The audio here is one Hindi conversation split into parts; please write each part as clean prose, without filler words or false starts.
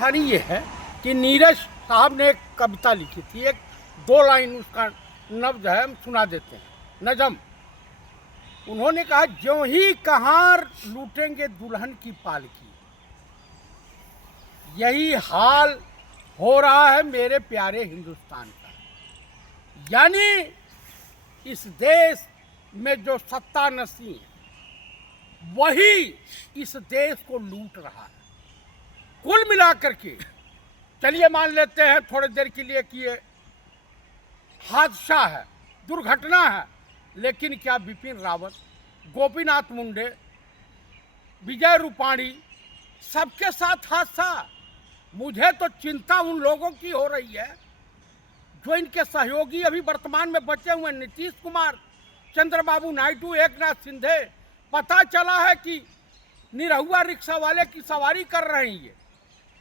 कहानी ये है कि नीरज साहब ने एक कविता लिखी थी, एक दो लाइन उसका नब्ज है, हम सुना देते हैं। नजम उन्होंने कहा, ज्यों ही कहार लूटेंगे दुल्हन की पालकी, यही हाल हो रहा है मेरे प्यारे हिंदुस्तान का। यानी इस देश में जो सत्ता नसी है वही इस देश को लूट रहा है। कुल मिलाकर के चलिए मान लेते हैं थोड़ी देर के लिए कि ये हादसा है, दुर्घटना है, लेकिन क्या बिपिन रावत, गोपीनाथ मुंडे, विजय रूपाणी सबके साथ हादसा? मुझे तो चिंता उन लोगों की हो रही है जो इनके सहयोगी अभी वर्तमान में बचे हुए, नीतीश कुमार, चंद्रबाबू नायडू, एकनाथ शिंदे। पता चला है कि निरहुआ रिक्शा वाले की सवारी कर रहे हैं ये।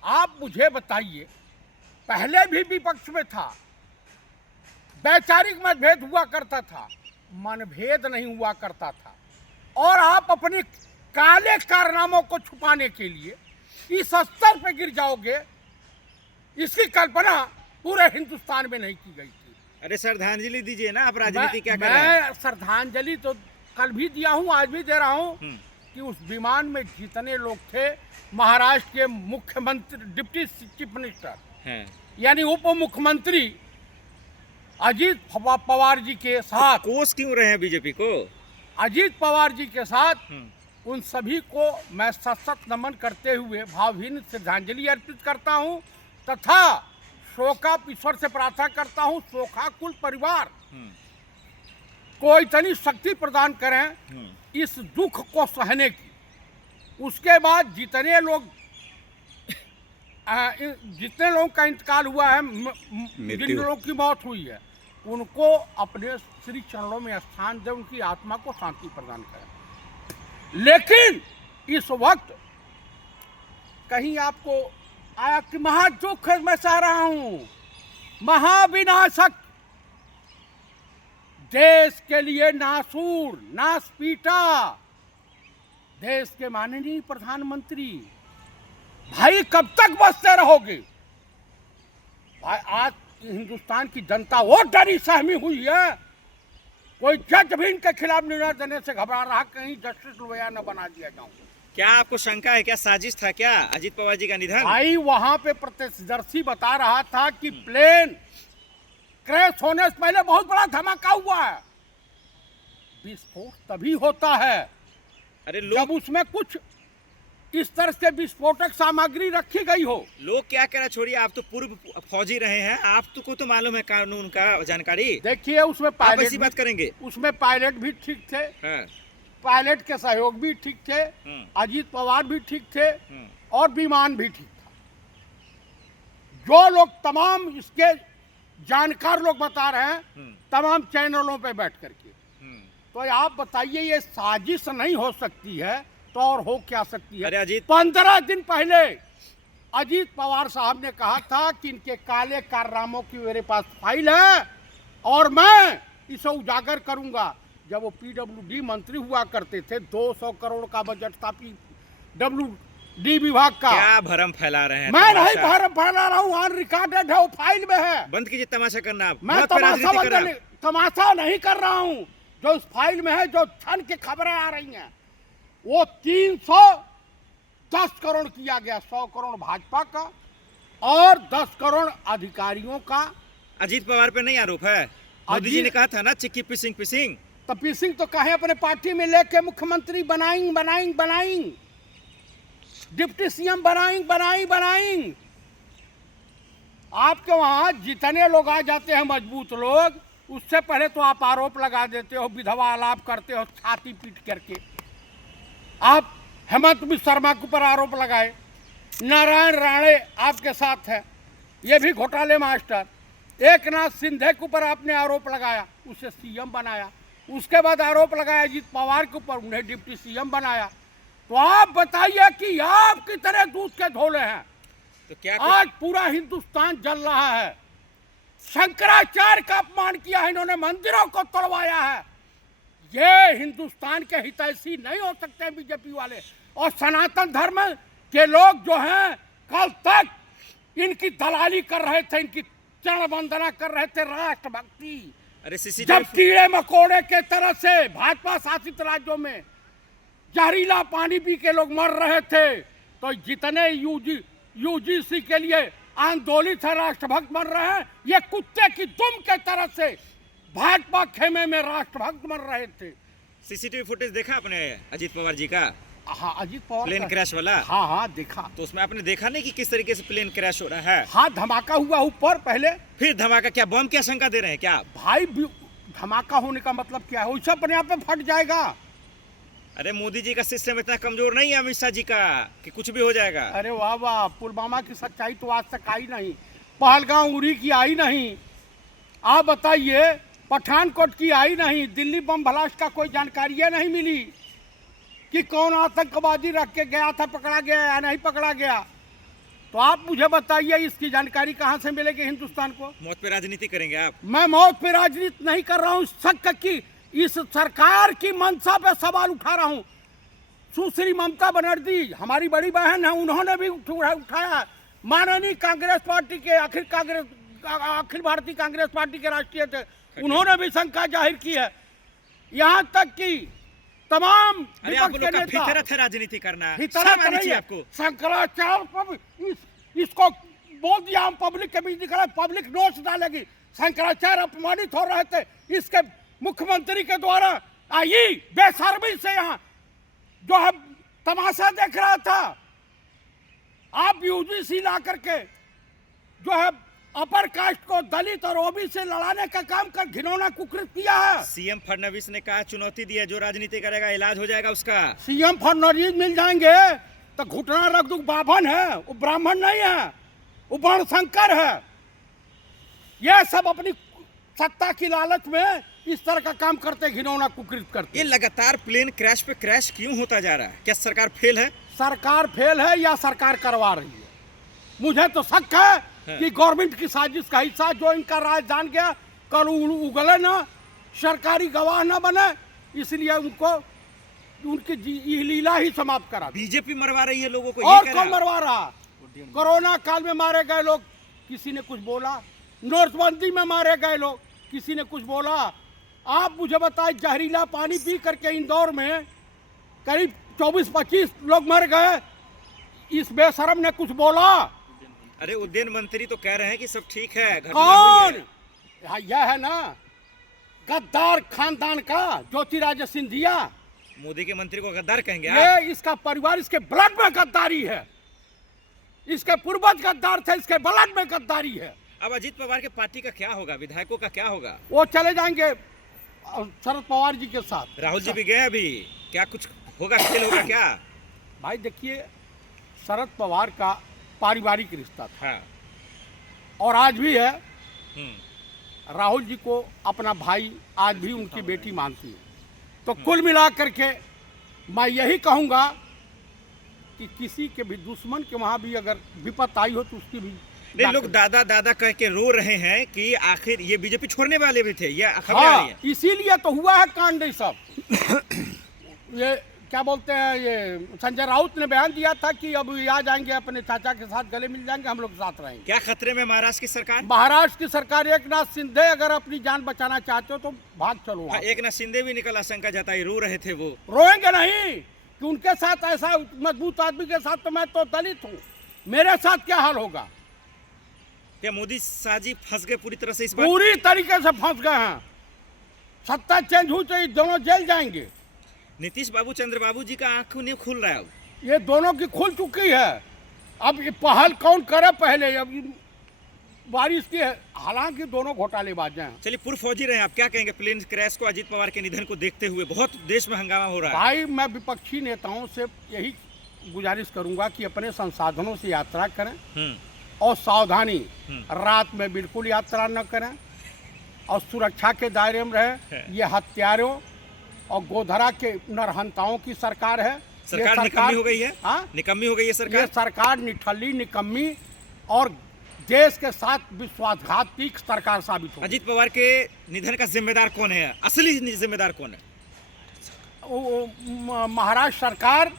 आप मुझे बताइए, पहले भी विपक्ष में था, वैचारिक मतभेद हुआ करता था, मनभेद नहीं हुआ करता था, और आप अपने काले कारनामों को छुपाने के लिए इस स्तर पे गिर जाओगे, इसकी कल्पना पूरे हिंदुस्तान में नहीं की गई थी। अरे श्रद्धांजलि दीजिए ना, आप राजनीति क्या कर रहे हैं? मैं श्रद्धांजलि तो कल भी दिया हूँ, आज भी दे रहा हूँ कि उस विमान में जितने लोग थे, महाराष्ट्र के मुख्यमंत्री, डिप्टी चीफ मिनिस्टर यानी उप मुख्यमंत्री अजीत पवार जी के साथ, कोस क्यों रहे हैं बीजेपी को? अजीत पवार जी के साथ उन सभी को मैं सशक्त नमन करते हुए भावहीन श्रद्धांजलि अर्पित करता हूं तथा शोकाप ईश्वर से प्रार्थना करता हूं, शोकाकुल परिवार को इतनी शक्ति प्रदान करें इस दुख को सहने की। उसके बाद जितने लोग का इंतकाल हुआ है, जिन लोगों की मौत हुई है, उनको अपने श्री चरणों में स्थान दें, उनकी आत्मा को शांति प्रदान करें। लेकिन इस वक्त कहीं आपको आया कि महादुख मैं सह रहा हूं, महाविनाशक देश के लिए नासूर, नासपीटा देश के माननीय प्रधानमंत्री, भाई कब तक बसते रहोगे? भाई आज हिंदुस्तान की जनता वो डरी सहमी हुई है, कोई जज भी इनके खिलाफ निर्णय देने से घबरा रहा, कहीं जस्टिस लोया न बना दिया जाऊं। क्या आपको शंका है, क्या साजिश था क्या अजीत पवार जी का निधन? भाई वहां पे प्रत्यक्षदर्शी बता रहा था कि प्लेन क्रैश होने से पहले बहुत बड़ा धमाका हुआ है। विस्फोट तभी होता है अरे जब उसमें कुछ इस तरह से विस्फोटक सामग्री रखी गई हो। लोग क्या कह रहे, छोड़िए, आप तो पूर्व फौजी रहे हैं, आपको तो मालूम है कानून का जानकारी। देखिए उसमें पायलट, ऐसी बात करेंगे, उसमें पायलट भी ठीक थे, पायलट के सहयोग भी ठीक थे, अजीत पवार भी ठीक थे, और विमान भी ठीक था। जो लोग तमाम इसके जानकार लोग बता रहे हैं तमाम चैनलों पे बैठ करके, तो आप बताइए ये साजिश नहीं हो सकती है तो और हो क्या सकती है? अरे अजीत, 15 दिन पहले अजीत पवार साहब ने कहा था कि इनके काले कारनामों की मेरे पास फाइल है और मैं इसे उजागर करूंगा। जब वो पीडब्ल्यूडी मंत्री हुआ करते थे, 200 करोड़ का बजट था पीडब्ल्यूडी विभाग का। क्या भरम फैला रहे हैं? मैं नहीं भरम फैला रहा हूँ, ऑन रिकॉर्डेड है, वो फाइल में है। बंद कीजिए तमाशा करना। मैं तमाशा नहीं कर रहा हूँ, जो उस फाइल में है, जो क्षण की खबरें आ रही हैं, वो 310 करोड़ किया गया, 100 करोड़ भाजपा का और 10 करोड़ अधिकारियों का। अजीत पवार पे नहीं आरोप है? मोदी जी ने कहा था ना चिक्की पिसिंग। तो पिसिंग तो कहे अपने पार्टी में लेके मुख्यमंत्री बनाएंगे, डिप्टी सीएम बनाएंगे। आपके वहां जितने लोग आ जाते हैं मजबूत लोग, उससे पहले तो आप आरोप लगा देते हो, विधवा आलाप करते हो छाती पीट करके। आप हेमंत बिस्वा शर्मा के ऊपर आरोप लगाए, नारायण राणे आपके साथ है, ये भी घोटाले मास्टर। एकनाथ शिंदे के ऊपर आपने आरोप लगाया, उसे सीएम बनाया। उसके बाद आरोप लगाया अजीत पवार के ऊपर, उन्हें डिप्टी सीएम बनाया। तो आप बताइए कि आप कितने दूध के धोले हैं? तो क्या आज पूरा हिंदुस्तान जल रहा है। शंकराचार्य का अपमान किया है इन्होंने, मंदिरों को तोड़वाया है। ये हिंदुस्तान के हितैषी नहीं हो सकते बीजेपी वाले। और सनातन धर्म के लोग जो हैं, कल तक इनकी दलाली कर रहे थे, इनकी चरण वंदना कर रहे थे, राष्ट्रभक्ति। अरे जब सीसीटीवी कीड़े मकोड़े के तरह से भाजपा शासित राज्यों में जहरीला पानी पी के लोग मर रहे थे, तो जितने यूजीसी के लिए आंदोलित है राष्ट्रभक्त मर रहे हैं, ये कुत्ते की दुम के तरह से भाजपा खेमे में राष्ट्रभक्त मर रहे थे। सीसीटीवी फुटेज देखा आपने अजीत पवार जी का, हाँ अजीत पवार प्लेन क्रैश वाला? हाँ हाँ देखा। तो उसमें आपने देखा नहीं कि किस तरीके से प्लेन क्रैश हो रहा है? हाँ धमाका हुआ ऊपर पहले, फिर धमाका, क्या बम की आशंका दे रहे हैं क्या आप? भाई धमाका होने का मतलब क्या है, वैसे अपने आप में फट जाएगा। अरे मोदी जी का सिस्टम इतना कमजोर नहीं है अमित शाह जी का कि कुछ भी हो जाएगा। अरे वाह वाह, पुलवामा की सच्चाई तो आज तक आई नहीं, पहलगाम उरी की आई नहीं, आप बताइए पठानकोट की आई नहीं, दिल्ली बम ब्लास्ट का कोई जानकारी नहीं मिली कि कौन आतंकवादी रख के गया था, पकड़ा गया या नहीं पकड़ा गया। तो आप मुझे बताइए इसकी जानकारी कहाँ से मिलेगी हिंदुस्तान को? मौत पे राजनीति करेंगे आप? मैं मौत पे राजनीति नहीं कर रहा हूँ, शक की इस सरकार की मंशा पे सवाल उठा रहा हूँ। सुश्री ममता बनर्जी हमारी बड़ी बहन है, उन्होंने भी उठाया। माननीय कांग्रेस पार्टी के अखिल भारतीय कांग्रेस पार्टी के राष्ट्रीय अध्यक्ष, उन्होंने भी शंका जाहिर की है। यहाँ तक कि तमाम अरे आप लोग का फितरत है राजनीति करना, शर्म आनी चाहिए आपको। शंकराचार्य इसको बोल दिया, हम पब्लिक के बीच निकले, पब्लिक नोट्स डालेगी। शंकराचार्य अपमानित हो रहे थे इसके मुख्यमंत्री के द्वारा, आई बेशर्मी से यहाँ जो है तमाशा देख रहा था। आप यूजीसी ला करके जो है अपर कास्ट को, दलित और ओबीसी से लड़ाने का काम कर घिनौना कुकृत किया है। सीएम फडणवीस ने कहा चुनौती दी है, जो राजनीति करेगा इलाज हो जाएगा उसका। सीएम फडणवीस मिल जाएंगे तो घुटना रख दो, बाभन है वो, ब्राह्मण नहीं है, वो वर्णशंकर है। यह सब अपनी सत्ता की लालच में इस तरह का काम करते, घिनौना कुकृत करते। ये लगातार प्लेन क्रैश पे क्रैश क्यों होता जा रहा है? क्या सरकार फेल है? सरकार फेल है या सरकार करवा रही है? मुझे तो शक है कि गवर्नमेंट की साजिश का हिस्सा जो इनका राज जान गया, कल उगले ना, सरकारी गवाह ना बने, इसलिए उनको उनकी लीला ही समाप्त करा। बीजेपी मरवा रही है लोगों को, और कौन मरवा रहा? कोरोना काल में मारे गए लोग, किसी ने कुछ बोला? नोटबंदी में मारे गए लोग, किसी ने कुछ बोला? आप मुझे बताएं, जहरीला पानी पी करके इंदौर में करीब 24-25 लोग मर गए, इस बेशरम ने कुछ बोला? अरे उद्यान मंत्री तो कह रहे हैं कि सब ठीक है। कौन? यह है ना गद्दार खानदान का ज्योतिरादित्य सिंधिया। मोदी के मंत्री को गद्दार कहेंगे ये आप? इसका परिवार, इसके ब्लड में गद्दारी है, इसके पूर्वज गद्दार थे, इसके ब्लड में गद्दारी है। अब अजीत पवार के पार्टी का क्या होगा, विधायकों का क्या होगा? वो चले जाएंगे शरद पवार जी के साथ। राहुल जी भी गए अभी, क्या कुछ होगा, खेल होगा क्या? भाई देखिए, शरद पवार का पारिवारिक रिश्ता था, हाँ। और आज भी है। राहुल जी को अपना भाई आज भी उनकी बेटी मानती है। तो कुल मिलाकर के मैं यही कहूँगा कि किसी के भी दुश्मन के वहाँ भी अगर विपत आई हो तो उसकी भी नहीं, लोग दादा दादा कह के रो रहे हैं कि आखिर ये बीजेपी छोड़ने वाले भी थे, ये खबर आ रही है। इसीलिए तो हुआ है कांड ये सब। ये क्या बोलते हैं, ये संजय राउत ने बयान दिया था कि अब आ जाएंगे, अपने चाचा के साथ गले मिल जाएंगे, हम लोग साथ रहेंगे। क्या खतरे में महाराष्ट्र की सरकार? महाराष्ट्र की सरकार, एकनाथ शिंदे अगर अपनी जान बचाना चाहते हो तो भाग चलो। हाँ, एकनाथ शिंदे भी निकल आशंका जताई, रो रहे थे वो। रोएंगे नहीं कि उनके साथ ऐसा मजबूत आदमी के साथ, तो मैं तो दलित हूँ, मेरे साथ क्या हाल होगा? क्या मोदी शाह जी फंस गए पूरी तरह से इस बार? पूरी तरीके से फंस गए हैं। सत्ता चेंज हुई तो ये दोनों जेल जाएंगे। नीतीश बाबू, चंद्रबाबू जी का आंखों नहीं खुल रहा है अब। ये दोनों की खुल चुकी है। अब ये पहल कौन करे पहले, अब बारिश की है, हालांकि दोनों घोटालेबाज हैं। चलिए, पूर्व फौजी रहे, आप क्या कहेंगे प्लेन क्रैश को, अजीत पवार के निधन को देखते हुए? बहुत देश में हंगामा हो रहा है। भाई मैं विपक्षी नेताओं से यही गुजारिश करूंगा कि अपने संसाधनों से यात्रा करें और सावधानी, रात में बिल्कुल यात्रा न करें और सुरक्षा के दायरे में रहे। ये हत्यारों और गोधरा के नरहंताओं की सरकार है। सरकार निकम्मी हो गई है। हाँ, निकम्मी हो गई है सरकार। ये सरकार निठल्ली, निकम्मी और देश के साथ विश्वासघाती सरकार साबित हो। अजीत पवार के निधन का जिम्मेदार कौन है, असली जिम्मेदार कौन है? महाराष्ट्र सरकार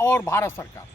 और भारत सरकार।